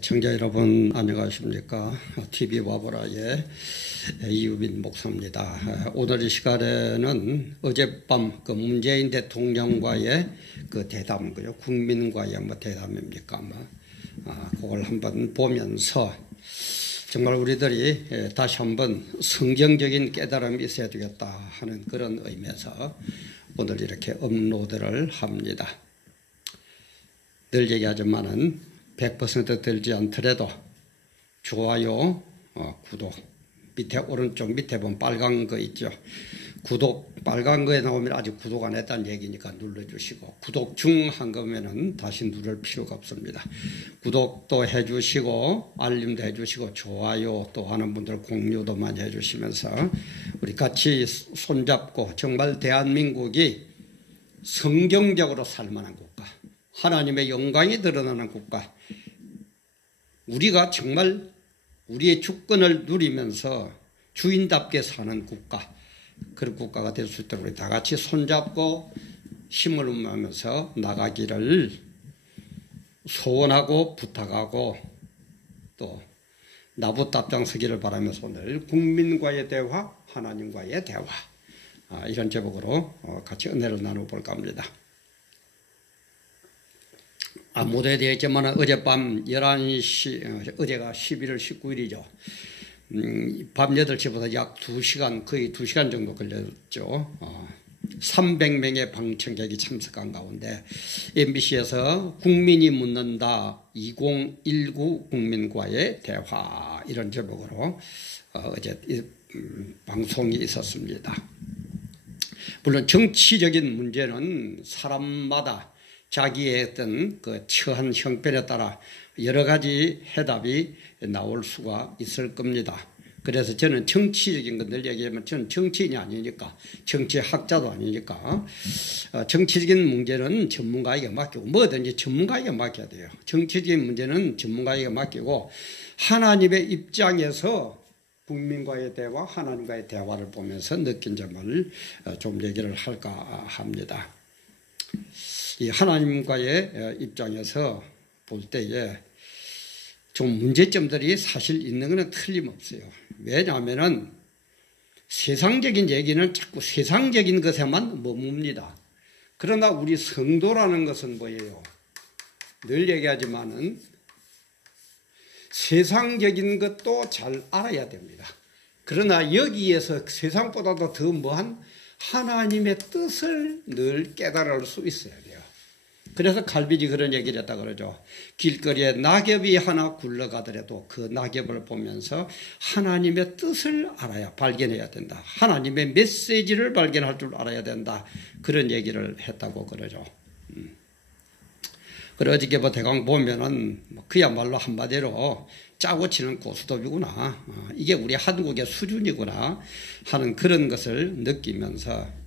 청자 여러분 안녕하십니까? TV 와보라의 이유빈 목사입니다. 오늘 이 시간에는 어젯밤 그 문재인 대통령과의 그 대담, 그죠? 국민과의 대담입니까? 그걸 한번 보면서 정말 우리들이 다시 한번 성경적인 깨달음이 있어야 되겠다 하는 그런 의미에서 오늘 이렇게 업로드를 합니다. 늘 얘기하지만은 100% 들지 않더라도 좋아요, 구독, 밑에 오른쪽 밑에 보면 빨간 거 있죠. 구독, 빨간 거에 나오면 아직 구독 안 했다는 얘기니까 눌러주시고, 구독 중 한 거면은 다시 누를 필요가 없습니다. 구독도 해주시고, 알림도 해주시고, 좋아요 또 하는 분들 공유도 많이 해주시면서 우리 같이 손잡고 정말 대한민국이 성경적으로 살만한 국가, 하나님의 영광이 드러나는 국가, 우리가 정말 우리의 주권을 누리면서 주인답게 사는 국가, 그런 국가가 될 수 있도록 우리 다 같이 손잡고 힘을 모으면서 나가기를 소원하고 부탁하고 또 나부터 앞장서기를 바라면서 오늘 국민과의 대화, 하나님과의 대화, 이런 제목으로 같이 은혜를 나눠볼까 합니다. 모두에 되어 있지만 어젯밤 11시, 어제가 11월 19일이죠. 밤 8시보다 약 2시간, 거의 2시간 정도 걸렸죠. 300명의 방청객이 참석한 가운데 MBC에서 국민이 묻는다 2019 국민과의 대화, 이런 제목으로 어제 방송이 있었습니다. 물론 정치적인 문제는 사람마다 자기의 어떤 그 처한 형편에 따라 여러 가지 해답이 나올 수가 있을 겁니다. 그래서 저는 정치적인 것들 얘기하면 저는 정치인이 아니니까, 정치학자도 아니니까, 정치적인 문제는 전문가에게 맡기고, 뭐든지 전문가에게 맡겨야 돼요. 정치적인 문제는 전문가에게 맡기고, 하나님의 입장에서 국민과의 대화, 하나님과의 대화를 보면서 느낀 점을 좀 얘기를 할까 합니다. 이 하나님과의 입장에서 볼 때에 좀 문제점들이 사실 있는 것은 틀림없어요. 왜냐하면은 세상적인 얘기는 자꾸 세상적인 것에만 머뭅니다. 그러나 우리 성도라는 것은 뭐예요? 늘 얘기하지만은 세상적인 것도 잘 알아야 됩니다. 그러나 여기에서 세상보다도 더 뭐한 하나님의 뜻을 늘 깨달을 수 있어야 돼요. 그래서 칼빈이 그런 얘기를 했다 그러죠. 길거리에 낙엽이 하나 굴러가더라도 그 낙엽을 보면서 하나님의 뜻을 알아야, 발견해야 된다. 하나님의 메시지를 발견할 줄 알아야 된다. 그런 얘기를 했다고 그러죠. 그리고 어저께 대강 보면은 그야말로 한마디로 짜고 치는 고스톱이구나, 이게 우리 한국의 수준이구나 하는 그런 것을 느끼면서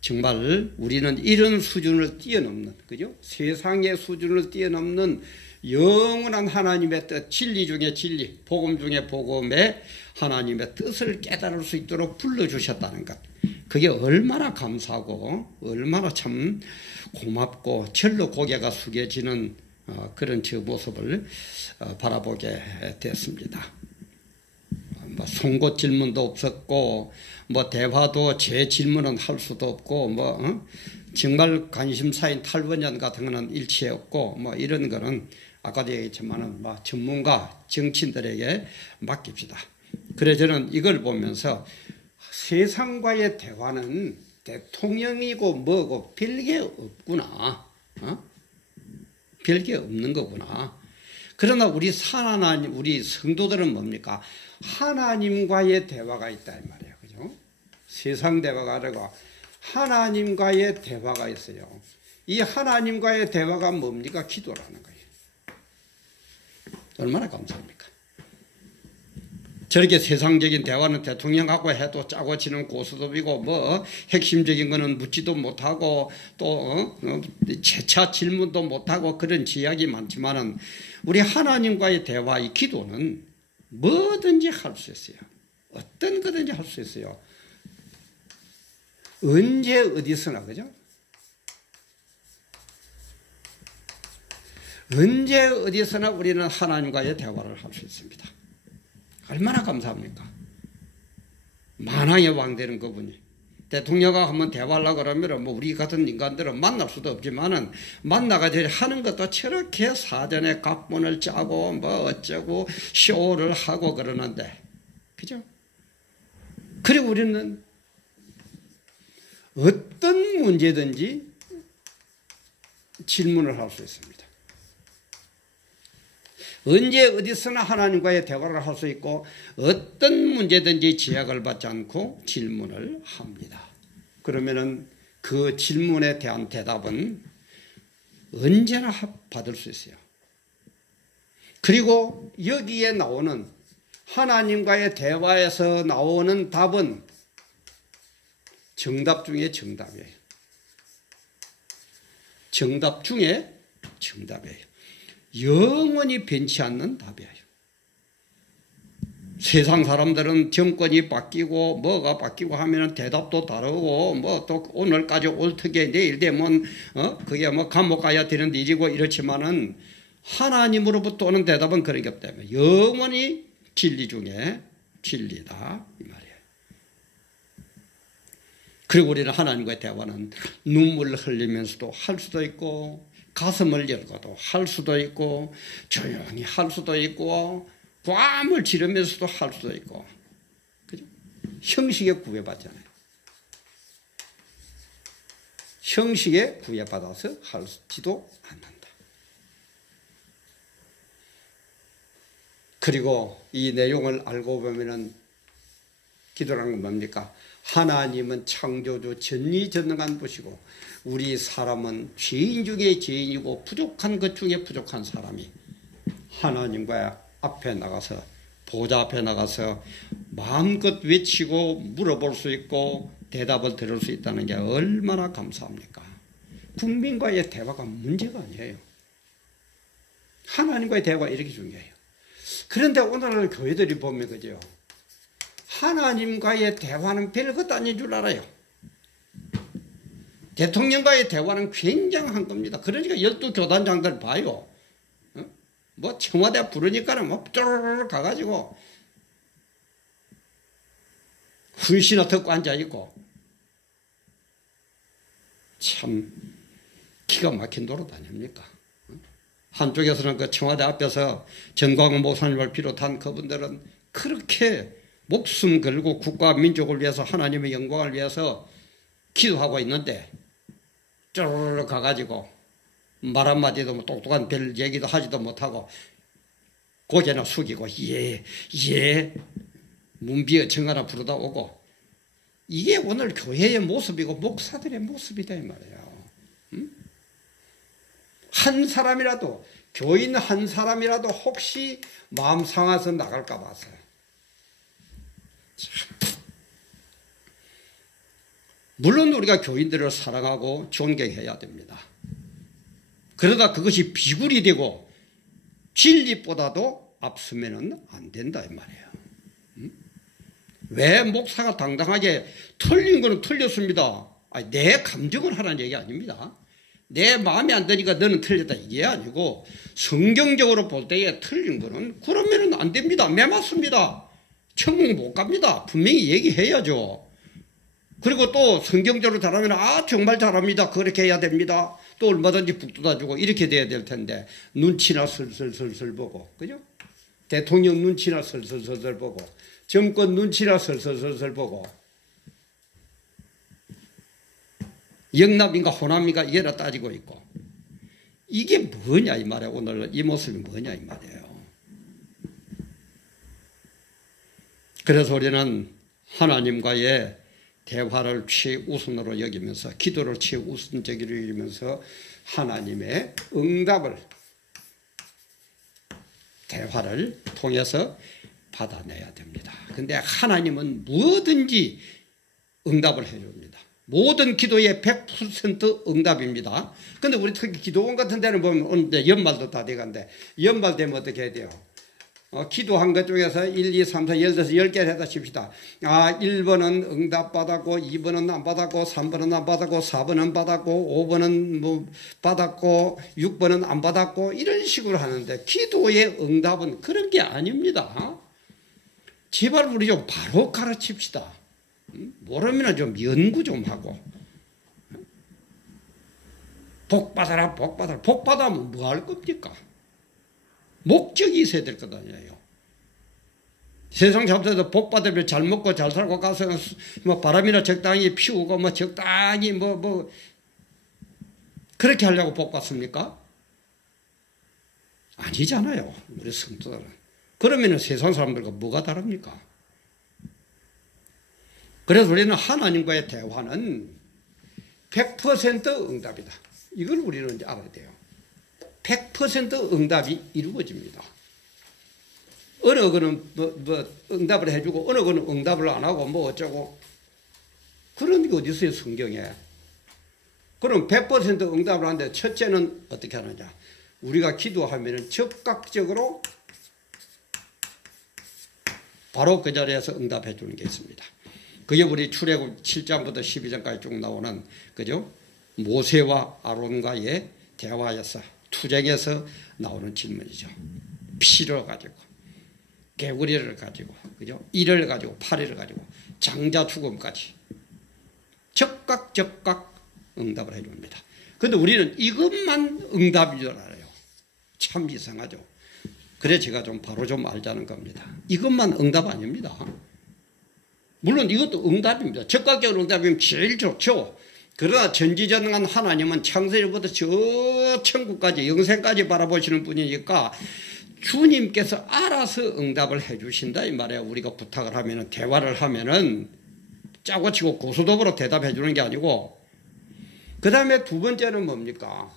정말 우리는 이런 수준을 뛰어넘는, 그죠? 세상의 수준을 뛰어넘는 영원한 하나님의 뜻, 진리 중에 진리, 복음 중에 복음의 하나님의 뜻을 깨달을 수 있도록 불러주셨다는 것, 그게 얼마나 감사하고 얼마나 참 고맙고 절로 고개가 숙여지는 그런 저 모습을 바라보게 됐습니다. 송곳 질문도 없었고, 대화도 제 질문은 할 수도 없고, 정말 관심사인 탈원전 같은 거는 일체 없고, 이런 거는 아까도 얘기했지만은 전문가, 정치인들에게 맡깁시다. 그래서 저는 이걸 보면서 세상과의 대화는 대통령이고 뭐고 별게 없구나. 별게 없는 거구나. 그러나 우리 성도들은 뭡니까? 하나님과의 대화가 있다 이 말이에요. 그죠? 세상 대화가 아니고 하나님과의 대화가 있어요. 이 하나님과의 대화가 뭡니까? 기도라는 거예요. 얼마나 감사합니까? 저렇게 세상적인 대화는 대통령하고 해도 짜고 치는 고스톱이고, 핵심적인 거는 묻지도 못하고, 또, 재차 질문도 못하고 그런 지약이 많지만은, 우리 하나님과의 대화, 이 기도는 뭐든지 할 수 있어요. 어떤 거든지 할 수 있어요. 언제 어디서나, 그죠? 언제 어디서나 우리는 하나님과의 대화를 할 수 있습니다. 얼마나 감사합니까? 만왕의 왕 되는 그분이 대통령과 한번 대화하려고 그러면 뭐 우리 같은 인간들은 만날 수도 없지만은 만나가지고 하는 것도 저렇게 사전에 각본을 짜고 뭐 어쩌고 쇼를 하고 그러는데, 그죠? 그리고 우리는 어떤 문제든지 질문을 할 수 있습니다. 언제 어디서나 하나님과의 대화를 할 수 있고 어떤 문제든지 제약을 받지 않고 질문을 합니다. 그러면은 그 질문에 대한 대답은 언제나 받을 수 있어요. 그리고 여기에 나오는 하나님과의 대화에서 나오는 답은 정답 중에 정답이에요. 정답 중에 정답이에요. 영원히 변치 않는 답이에요. 세상 사람들은 정권이 바뀌고 뭐가 바뀌고 하면 대답도 다르고 뭐 또 오늘까지 옳게 내일 되면 그게 뭐 감옥 가야 되는 일이고 이렇지만은 하나님으로부터 오는 대답은 그런 게 없다. 영원히 진리 중에 진리다 이 말이에요. 그리고 우리는 하나님과의 대화는 눈물을 흘리면서도 할 수도 있고 가슴을 열고도 할 수도 있고 조용히 할 수도 있고 꽐을 지르면서도 할 수도 있고, 그죠? 형식에 구애받잖아요. 형식에 구애받아서 할지도 않는다. 그리고 이 내용을 알고 보면은 기도라는 건 뭡니까? 하나님은 창조주 전지전능한 분이시고 우리 사람은 죄인 중에 죄인이고 부족한 것 중에 부족한 사람이 하나님과 앞에 나가서 보좌 앞에 나가서 마음껏 외치고 물어볼 수 있고 대답을 들을 수 있다는 게 얼마나 감사합니까? 국민과의 대화가 문제가 아니에요. 하나님과의 대화가 이렇게 중요해요. 그런데 오늘날 교회들이 보면 그죠? 하나님과의 대화는 별것 아닌 줄 알아요. 대통령과의 대화는 굉장한 겁니다. 그러니까 12교단장들 봐요. 뭐 청와대 부르니까는 뭐 쪼르르 가가지고 훈시나 듣고 앉아있고 참 기가 막힌 노릇 아닙니까? 한쪽에서는 그 청와대 앞에서 전광훈 목사님을 비롯한 그분들은 그렇게 목숨 걸고 국가와 민족을 위해서 하나님의 영광을 위해서 기도하고 있는데 쪼르르 가가지고 말 한마디도 뭐 똑똑한 별 얘기도 하지도 못하고 고개나 숙이고 예 문비어 청하나 부르다 오고, 이게 오늘 교회의 모습이고 목사들의 모습이다 이 말이에요. 한 사람이라도 교인 한 사람이라도 혹시 마음 상해서 나갈까 봐서요. 물론 우리가 교인들을 사랑하고 존경해야 됩니다. 그러다 그것이 비굴이 되고 진리보다도 앞서면 안 된다 이 말이에요. 왜 목사가 당당하게 틀린 거는 틀렸습니다. 아니, 내 감정을 하라는 얘기 아닙니다. 내 마음에 안 드니까 너는 틀렸다 이게 아니고 성경적으로 볼 때에 틀린 거는 그러면 안 됩니다. 매 맞습니다. 천국 못 갑니다. 분명히 얘기해야죠. 그리고 또 성경적으로 잘하면 정말 잘합니다. 그렇게 해야 됩니다. 또 얼마든지 북돋아주고 이렇게 돼야 될 텐데 눈치나 슬슬슬슬 보고, 그죠? 대통령 눈치나 슬슬슬슬 보고 정권 눈치나 슬슬슬슬 보고 영남인가 호남인가 이게나 따지고 있고, 이게 뭐냐 이 말이에요. 오늘 이 모습이 뭐냐 이 말이에요. 그래서 우리는 하나님과의 대화를 최우선으로 여기면서 기도를 최우선적으로 여기면서 하나님의 응답을 대화를 통해서 받아내야 됩니다. 그런데 하나님은 뭐든지 응답을 해줍니다. 모든 기도의 100% 응답입니다. 그런데 우리 특히 기도원 같은 데는 보면 오늘 연말도 다 돼간데 연말 되면 어떻게 해야 돼요? 기도한 것 중에서 1, 2, 3, 4, 예를 들어서 10개를 했다 칩시다. 1번은 응답받았고 2번은 안 받았고 3번은 안 받았고 4번은 받았고 5번은 뭐 받았고 6번은 안 받았고 이런 식으로 하는데 기도의 응답은 그런 게 아닙니다. 제발 우리 좀 바로 가르칩시다. 모르면 좀 연구 좀 하고. 복 받아라, 복 받아라. 복 받으면 뭐 할 겁니까? 목적이 있어야 될 것 아니에요. 세상 잡혀서 복 받으면 잘 먹고 잘 살고 가서 뭐 바람이나 적당히 피우고 뭐 적당히 뭐 그렇게 하려고 복 받습니까? 아니잖아요. 우리 성도들은. 그러면 세상 사람들과 뭐가 다릅니까? 그래서 우리는 하나님과의 대화는 100% 응답이다. 이걸 우리는 이제 알아야 돼요. 100% 응답이 이루어집니다. 어느 거는 뭐 응답을 해주고 어느 거는 응답을 안 하고 뭐 어쩌고 그런 게 어디 있어요 성경에. 그럼 100% 응답을 하는데 첫째는 어떻게 하느냐. 우리가 기도하면 즉각적으로 바로 그 자리에서 응답해 주는 게 있습니다. 그게 우리 출애굽 7장부터 12장까지 쭉 나오는 그죠? 모세와 아론과의 대화에서 투쟁에서 나오는 질문이죠. 피를 가지고, 개구리를 가지고, 그죠? 이를 가지고, 파리를 가지고, 장자 죽음까지 즉각 응답을 해줍니다. 그런데 우리는 이것만 응답인 줄 알아요. 참 이상하죠. 그래 제가 좀 바로 좀 알자는 겁니다. 이것만 응답 아닙니다. 물론 이것도 응답입니다. 즉각적인 응답이면 제일 좋죠. 그러나 전지전능한 하나님은 창세일부터 저 천국까지 영생까지 바라보시는 분이니까 주님께서 알아서 응답을 해 주신다 이 말이에요. 우리가 부탁을 하면은 대화를 하면은 짜고 치고 고스톱으로 대답해 주는 게 아니고. 그 다음에 두 번째는 뭡니까?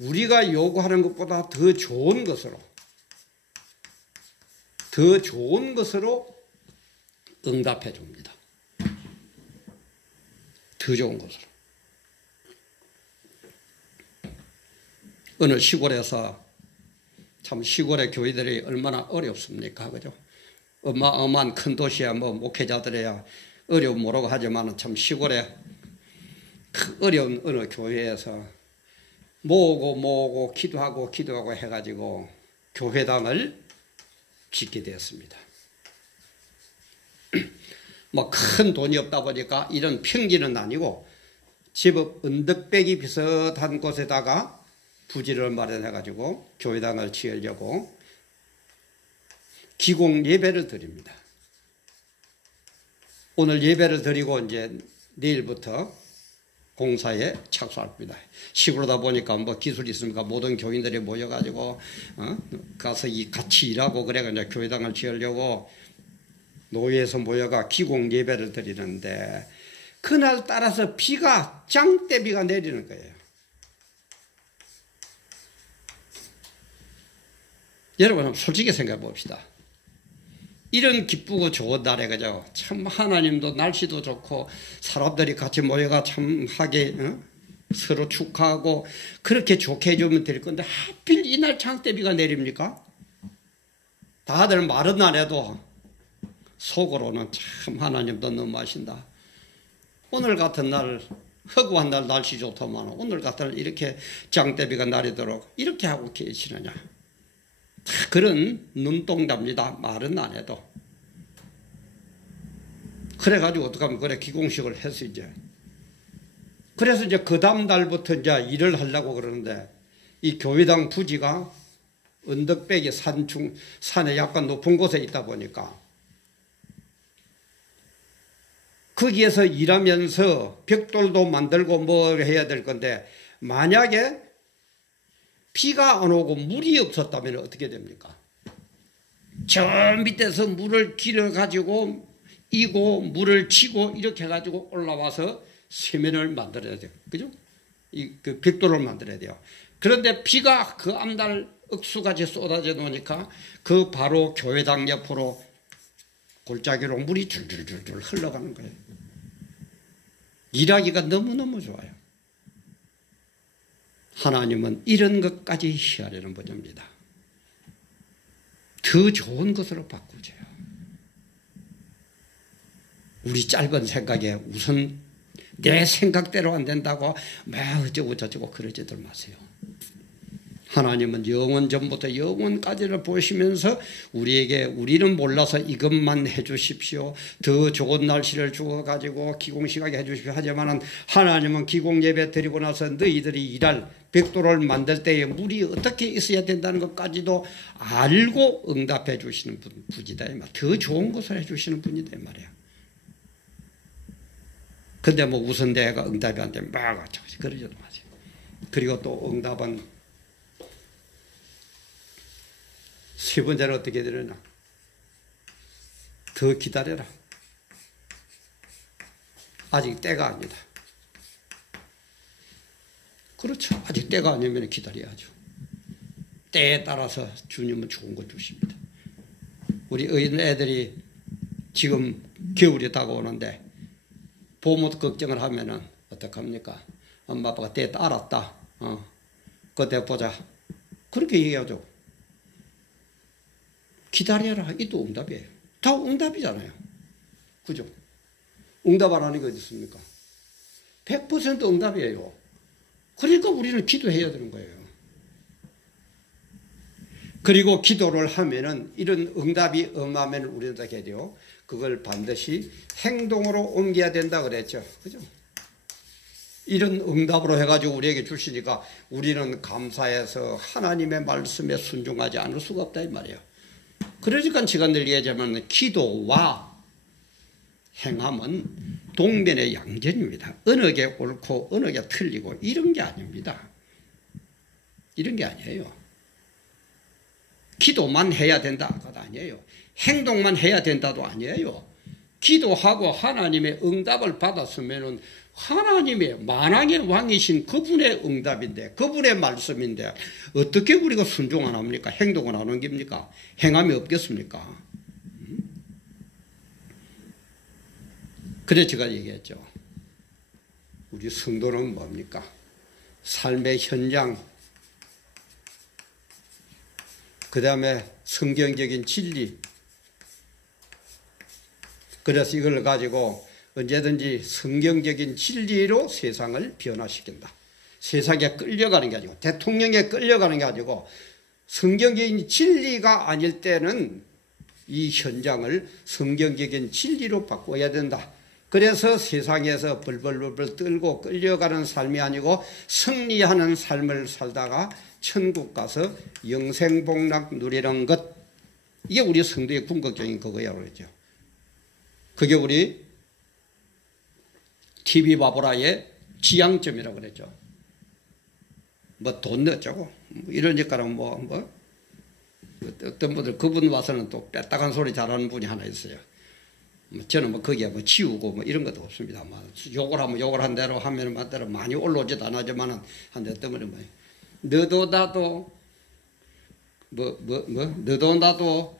우리가 요구하는 것보다 더 좋은 것으로 응답해 줍니다. 더 좋은 것으로. 어느 시골에서 참 시골의 교회들이 얼마나 어렵습니까? 그죠? 어마어마한 큰 도시에 뭐 목회자들이야 어려움 모르고 하지만 참 시골에 어려운 어느 교회에서 모으고 기도하고 해가지고 교회당을 짓게 되었습니다. 뭐 큰 돈이 없다 보니까 이런 평지는 아니고 제법 언덕배기 비슷한 곳에다가 부지를 마련해가지고 교회당을 지으려고 기공 예배를 드립니다. 오늘 예배를 드리고 이제 내일부터 공사에 착수합니다. 시골이다 보니까 뭐 기술이 있습니까? 모든 교인들이 모여가지고 가서 같이 일하고 그래가 이제 교회당을 지으려고 노예에서 모여가 기공 예배를 드리는데 그날 따라서 비가 장대비가 내리는 거예요. 여러분 솔직히 생각해 봅시다. 이런 기쁘고 좋은 날에 그죠? 참 하나님도 날씨도 좋고 사람들이 같이 모여가 참 하게 서로 축하하고 그렇게 좋게 해주면 될 건데 하필 이날 장대비가 내립니까? 다들 마른 날에도 속으로는 참 하나님도 너무하신다. 오늘 같은 날 허구한 날 날씨 좋더만 오늘 같은 날 이렇게 장대비가 내리도록 이렇게 하고 계시느냐. 다 그런 눈동자입니다. 말은 안 해도. 그래가지고 어떡하면 그래 기공식을 했어 이제. 그래서 이제 그 다음 날부터 이제 일을 하려고 그러는데 이 교회당 부지가 언덕배기 산에 약간 높은 곳에 있다 보니까 거기에서 일하면서 벽돌도 만들고 뭐 해야 될 건데 만약에 비가 안 오고 물이 없었다면 어떻게 됩니까? 저 밑에서 물을 길어가지고 이고 물을 치고 이렇게 해가지고 올라와서 세면을 만들어야 돼요. 그죠? 그 벽돌을 만들어야 돼요. 그런데 비가 그 앞날 억수같이 쏟아져 놓으니까 그 바로 교회당 옆으로 골짜기로 물이 줄줄줄줄 흘러가는 거예요. 일하기가 너무너무 좋아요. 하나님은 이런 것까지 희하려는 분입니다. 더 더 좋은 것으로 바꾸죠. 우리 짧은 생각에 우선 내 생각대로 안 된다고 막 어쩌고 저쩌고 그러지들 마세요. 하나님은 영원 전부터 영원까지를 보시면서 우리에게 우리는 몰라서 이것만 해 주십시오. 더 좋은 날씨를 주어가지고 기공식하게 해 주십시오. 하지만 하나님은 기공예배 드리고 나서 너희들이 일할 벽돌을 만들 때에 물이 어떻게 있어야 된다는 것까지도 알고 응답해 주시는 분이다. 더 좋은 것을 해 주시는 분이다 말이야. 근데 뭐 우선 내가 응답이 안 되면 막 그러지도 마세요. 그리고 또 응답은 세 번째는 어떻게 되느냐? 더 기다려라. 아직 때가 아니다. 그렇죠. 아직 때가 아니면 기다려야죠. 때에 따라서 주님은 좋은 거 주십니다. 우리 애들이 지금 겨울이 다가오는데 봄옷 걱정을 하면은 어떡합니까? 엄마 아빠가 때 알았다. 그때 보자. 그렇게 얘기하죠. 기다려라. 이도 응답이에요. 다 응답이잖아요. 그죠? 응답 안 하는 게 어디 있습니까? 100% 응답이에요. 그러니까 우리는 기도해야 되는 거예요. 그리고 기도를 하면은 이런 응답이 엄하면 우리는 어떻게 해야 돼요? 그걸 반드시 행동으로 옮겨야 된다 그랬죠. 그죠? 이런 응답으로 해가지고 우리에게 주시니까 우리는 감사해서 하나님의 말씀에 순종하지 않을 수가 없다 이 말이에요. 그러니까 제가 늘 얘기하자면 기도와 행함은 동면의 양전입니다. 어느 게 옳고 어느 게 틀리고 이런 게 아닙니다. 이런 게 아니에요. 기도만 해야 된다가 아니에요. 행동만 해야 된다도 아니에요. 기도하고 하나님의 응답을 받았으면 하나님의 만왕의 왕이신 그분의 응답인데 그분의 말씀인데 어떻게 우리가 순종 안 합니까? 행동을 안 옮깁니까? 행함이 없겠습니까? 그래서 제가 얘기했죠. 우리 성도는 뭡니까? 삶의 현장, 그 다음에 성경적인 진리. 그래서 이걸 가지고 언제든지 성경적인 진리로 세상을 변화시킨다. 세상에 끌려가는 게 아니고 대통령에 끌려가는 게 아니고 성경적인 진리가 아닐 때는 이 현장을 성경적인 진리로 바꿔야 된다. 그래서 세상에서 벌벌벌 떨고 끌려가는 삶이 아니고 승리하는 삶을 살다가 천국 가서 영생복락 누리는 것. 이게 우리 성도의 궁극적인 그거야 그러죠. 그게 우리 TV 바보라의 지향점이라고 그랬죠. 뭐 돈 어쩌고 이러니까는 어떤 분들 그분 와서는 또 빼딱한 소리 잘하는 분이 하나 있어요. 저는 거기에 치우고 이런 것도 없습니다. 욕을 하면 욕을 한 대로 하면 한 대로 많이 올라오지도 않았지만은 한 대 어떤 분은 너도 나도 너도 나도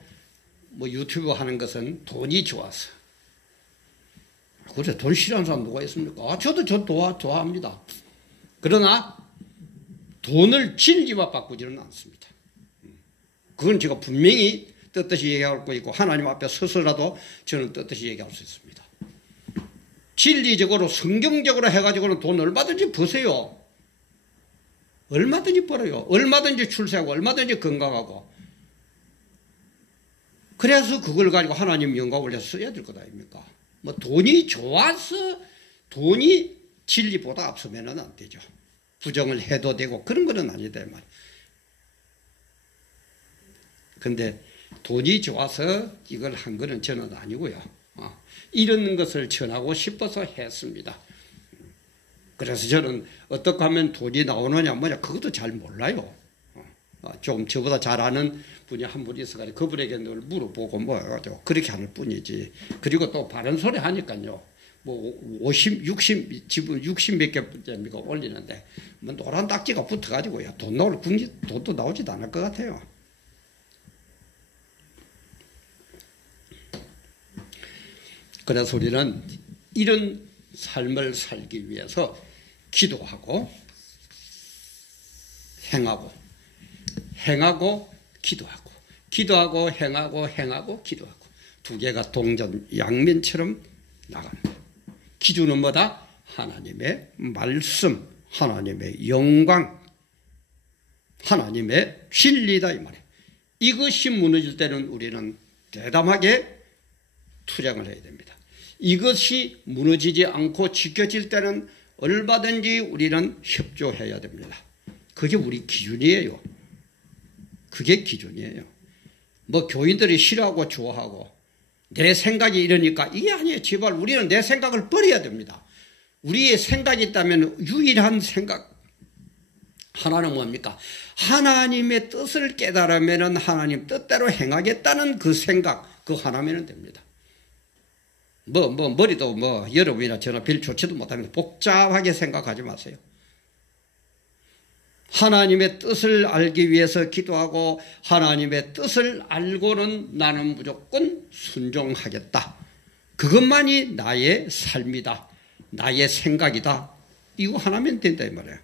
유튜브 하는 것은 돈이 좋아서. 그래, 돈 싫어하는 사람 누가 있습니까? 저도 좋아합니다. 그러나 돈을 진리와 바꾸지는 않습니다. 그건 제가 분명히 떳떳이 얘기하고 있고 하나님 앞에 서서라도 저는 떳떳이 얘기할 수 있습니다. 진리적으로 성경적으로 해가지고는 돈 얼마든지 버세요. 얼마든지 벌어요. 얼마든지 출세하고 얼마든지 건강하고. 그래서 그걸 가지고 하나님 영광 올려서 써야 될 것 아닙니까? 돈이 좋아서 돈이 진리보다 앞서면 안 되죠. 부정을 해도 되고 그런 거는 아니다 이 말이에요. 근데 돈이 좋아서 이걸 한 거는 저는 아니고요. 이런 것을 전하고 싶어서 했습니다. 그래서 저는 어떻게 하면 돈이 나오느냐 그것도 잘 몰라요. 좀 저보다 잘 아는 분이 한 분 있어가지고 그분에게 늘 물어보고 그렇게 하는 뿐이지. 그리고 또 바른 소리 하니까요. 50, 60, 지금 60 몇 개입니까 올리는데 노란 딱지가 붙어가지고요. 돈도 나오지도 않을 것 같아요. 그래서 우리는 이런 삶을 살기 위해서 기도하고 행하고 기도하고 기도하고 행하고 행하고 기도하고 두 개가 동전 양면처럼 나갑니다. 기준은 뭐다? 하나님의 말씀, 하나님의 영광, 하나님의 진리다 이 말이에요. 이것이 무너질 때는 우리는 대담하게 투쟁을 해야 됩니다. 이것이 무너지지 않고 지켜질 때는 얼마든지 우리는 협조해야 됩니다. 그게 우리 기준이에요. 그게 기준이에요. 뭐 교인들이 싫어하고 좋아하고 내 생각이 이러니까 이게 아니에요. 제발 우리는 내 생각을 버려야 됩니다. 우리의 생각이 있다면 유일한 생각 하나는 뭡니까? 하나님의 뜻을 깨달으면 하나님 뜻대로 행하겠다는 그 생각, 그 하나면 됩니다. 머리도 여러분이나 저나 별 좋지도 못합니다. 복잡하게 생각하지 마세요. 하나님의 뜻을 알기 위해서 기도하고 하나님의 뜻을 알고는 나는 무조건 순종하겠다. 그것만이 나의 삶이다. 나의 생각이다. 이거 하나면 된다 이 말이에요.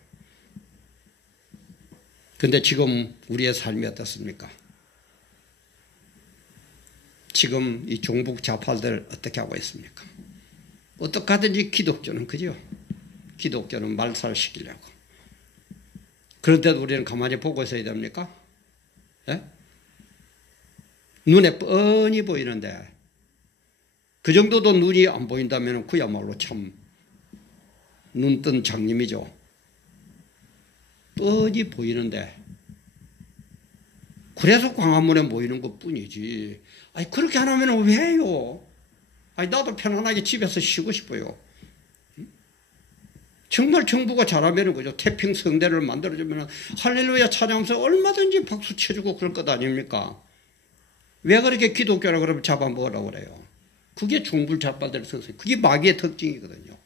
그런데 지금 우리의 삶이 어떻습니까? 지금 이 종북 좌파들 어떻게 하고 있습니까? 어떻게 하든지 기독교는 그죠? 기독교는 말살시키려고. 그런데도 우리는 가만히 보고 있어야 됩니까? 예? 눈에 뻔히 보이는데 그 정도도 눈이 안 보인다면 그야말로 참 눈뜬 장님이죠. 뻔히 보이는데 그래서 광화문에 모이는 것뿐이지. 아니 그렇게 안 하면 왜요? 아니 나도 편안하게 집에서 쉬고 싶어요. 정말 정부가 잘하면 그죠. 태평 성대를 만들어주면 할렐루야 찬양하면서 얼마든지 박수 쳐주고 그럴 것 아닙니까? 왜 그렇게 기독교라 그러면 잡아먹으라고 그래요? 그게 종불자빠들 선생, 그게 마귀의 특징이거든요.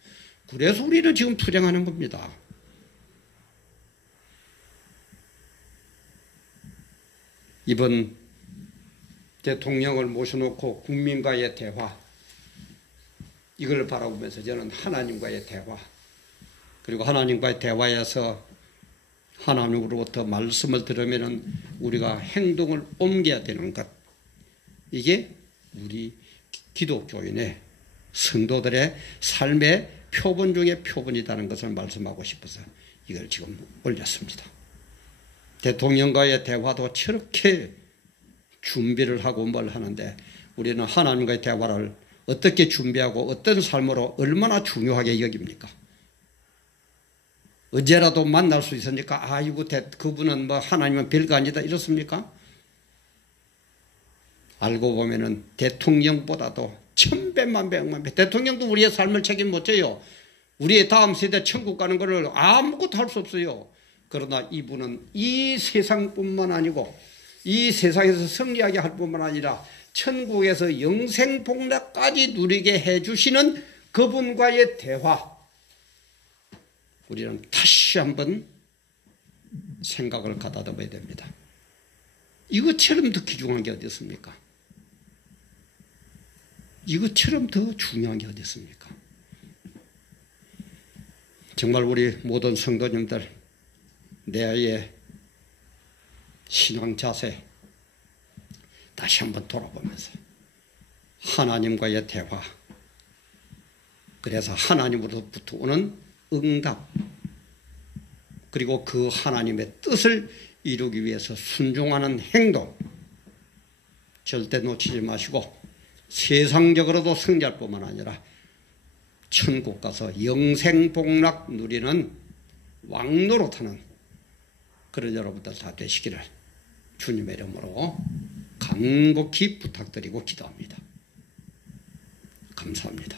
그래서 우리는 지금 투쟁하는 겁니다. 이번 대통령을 모셔놓고 국민과의 대화, 이걸 바라보면서 저는 하나님과의 대화, 그리고 하나님과의 대화에서 하나님으로부터 말씀을 들으면 우리가 행동을 옮겨야 되는 것, 이게 우리 기독교인의 성도들의 삶의 표본 중에 표본이라는 것을 말씀하고 싶어서 이걸 지금 올렸습니다. 대통령과의 대화도 저렇게 준비를 하고 뭘 하는데 우리는 하나님과의 대화를 어떻게 준비하고 어떤 삶으로 얼마나 중요하게 여깁니까? 언제라도 만날 수 있으니까 아이고 그분은 뭐 하나님은 별거 아니다 이렇습니까? 알고 보면은 대통령보다도 천배만 백만 대통령도 우리의 삶을 책임 못 져요. 우리의 다음 세대 천국 가는 것을 아무것도 할 수 없어요. 그러나 이분은 이 세상뿐만 아니고 이 세상에서 승리하게 할 뿐만 아니라 천국에서 영생복락까지 누리게 해주시는 그분과의 대화, 우리는 다시 한번 생각을 가다듬어야 됩니다. 이것처럼 더 귀중한 게 어디 있습니까? 이것처럼 더 중요한 게 어디 있습니까? 정말 우리 모든 성도님들 내의 신앙 자세 다시 한번 돌아보면서 하나님과의 대화, 그래서 하나님으로부터 오는 응답, 그리고 그 하나님의 뜻을 이루기 위해서 순종하는 행동 절대 놓치지 마시고 세상적으로도 승리할 뿐만 아니라 천국 가서 영생복락 누리는 왕노릇하는 그런 여러분들 다 되시기를 주님의 이름으로 간곡히 부탁드리고 기도합니다. 감사합니다.